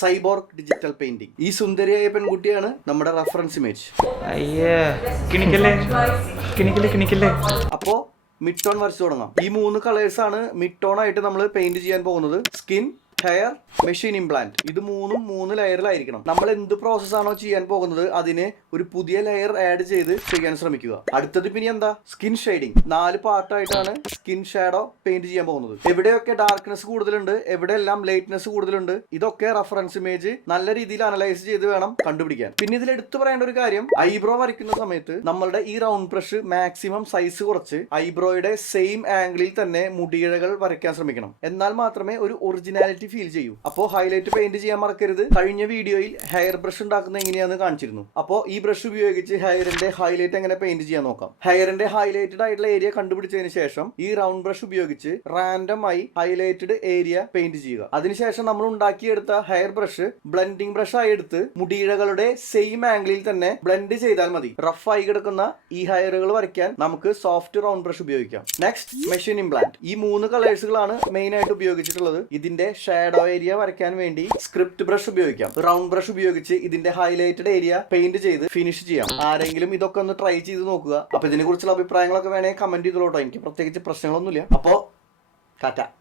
Cyborg digital painting. ഈ സുന്ദരിയായ പെൺകുട്ടിയാണ് നമ്മുടെ റെഫറൻസ് ഇമേജ്. അപ്പോ മിഡ് ടോൺ വരച്ചു തുടങ്ങാം. ഈ 3 കളേഴ്സ് ആണ് മിഡ് ടോൺ ആയിട്ട് നമ്മൾ പെയിന്റ് ചെയ്യാൻ പോകുന്നത്. Skin, hair, machine implant. ഇത് 3 ലെയറിലായിരിക്കണം. നമ്മൾ എന്ത് പ്രോസസ് ആണോ ചെയ്യാൻ പോകുന്നത് അതിന് ഒരു പുതിയ ലെയർ ആഡ് ചെയ്ത് ചെയ്യാൻ ശ്രമിക്കുക. അടുത്തത് പിന്നെ എന്താ, സ്കിൻ ഷെയ്ഡിങ്. 4 പാർട്ടായിട്ടാണ് സ്കിൻ ഷാഡോ പെയിന്റ് ചെയ്യാൻ പോകുന്നത്. എവിടെയൊക്കെ ഡാർക്ക്നെസ് കൂടുതലുണ്ട്, എവിടെയെല്ലാം ലൈറ്റ്നെസ് കൂടുതലുണ്ട്, ഇതൊക്കെ റെഫറൻസ് ഇമേജ് നല്ല രീതിയിൽ അനലൈസ് ചെയ്ത് വേണം കണ്ടുപിടിക്കാൻ. പിന്നെ ഇതിൽ എടുത്തു പറയേണ്ട ഒരു കാര്യം, ഐബ്രോ വരയ്ക്കുന്ന സമയത്ത് നമ്മളുടെ ഈ റൗണ്ട് ബ്രഷ് മാക്സിമം സൈസ് കുറച്ച് ഐബ്രോയുടെ സെയിം ആംഗിളിൽ തന്നെ മുടിയിഴകൾ വരയ്ക്കാൻ ശ്രമിക്കണം. എന്നാൽ മാത്രമേ ഒരു ഒറിജിനാലിറ്റി ഫീൽ ചെയ്യൂ. അപ്പോൾ ഹൈലൈറ്റ് പെയിന്റ് ചെയ്യാൻ മറക്കരുത്. കഴിഞ്ഞ വീഡിയോയിൽ ഹെയർ ബ്രഷ് ഉണ്ടാക്കുന്നത് എങ്ങനെയാണെന്ന് കാണിച്ചിരുന്നു. അപ്പോൾ ഈ ബ്രഷ് ഉപയോഗിച്ച് ഹെയറിന്റെ ഹൈലൈറ്റ് എങ്ങനെ പെയിന്റ് ചെയ്യാൻ നോക്കാം. ഹെയറിന്റെ ഹൈലൈറ്റഡ് ആയിട്ടുള്ള ഏരിയ കണ്ടുപിടിച്ചതിന് ശേഷം ഈ റൗണ്ട് ബ്രഷ് ഉപയോഗിച്ച് റാൻഡം ആയി ഹൈലൈറ്റഡ് ഏരിയ പെയിന്റ് ചെയ്യുക. അതിനുശേഷം നമ്മൾ ഉണ്ടാക്കിയെടുത്ത ഹെയർ ബ്രഷ് ബ്ലെൻഡിംഗ് ബ്രഷ് ആയി എടുത്ത് മുടിയിഴകളുടെ സെയിം ആംഗിളിൽ തന്നെ ബ്ലെൻഡ് ചെയ്താൽ മതി. റഫ് ആയി കിടക്കുന്ന ഈ ഹെയറുകൾ വരയ്ക്കാൻ നമുക്ക് സോഫ്റ്റ് റൗണ്ട് ബ്രഷ് ഉപയോഗിക്കാം. Next, machine implant. ഈ 3 കളേഴ്സുകളാണ് മെയിൻ ആയിട്ട് ഉപയോഗിച്ചിട്ടുള്ളത്. ഇതിന്റെ ഷാഡോ ഏരിയ വരയ്ക്കാൻ വേണ്ടി സ്ക്രിപ്റ്റ് ബ്രഷ് ഉപയോഗിക്കാം. റൗണ്ട് ബ്രഷ് ഉപയോഗിച്ച് ഇതിന്റെ ഹൈലൈറ്റഡ് ഏരിയ പെയിന്റ് ചെയ്ത് ഫിനിഷ് ചെയ്യാം. ആരെങ്കിലും ഇതൊക്കെ ഒന്ന് ട്രൈ ചെയ്ത് നോക്കുക. അപ്പൊ ഇതിനെ കുറിച്ചുള്ള അഭിപ്രായങ്ങളൊക്കെ വേണമെങ്കിൽ കമന്റ് ചെയ്തോട്ടോ. എനിക്ക് പ്രത്യേകിച്ച് പ്രശ്നങ്ങളൊന്നുമില്ല. അപ്പോ ടാറ്റ.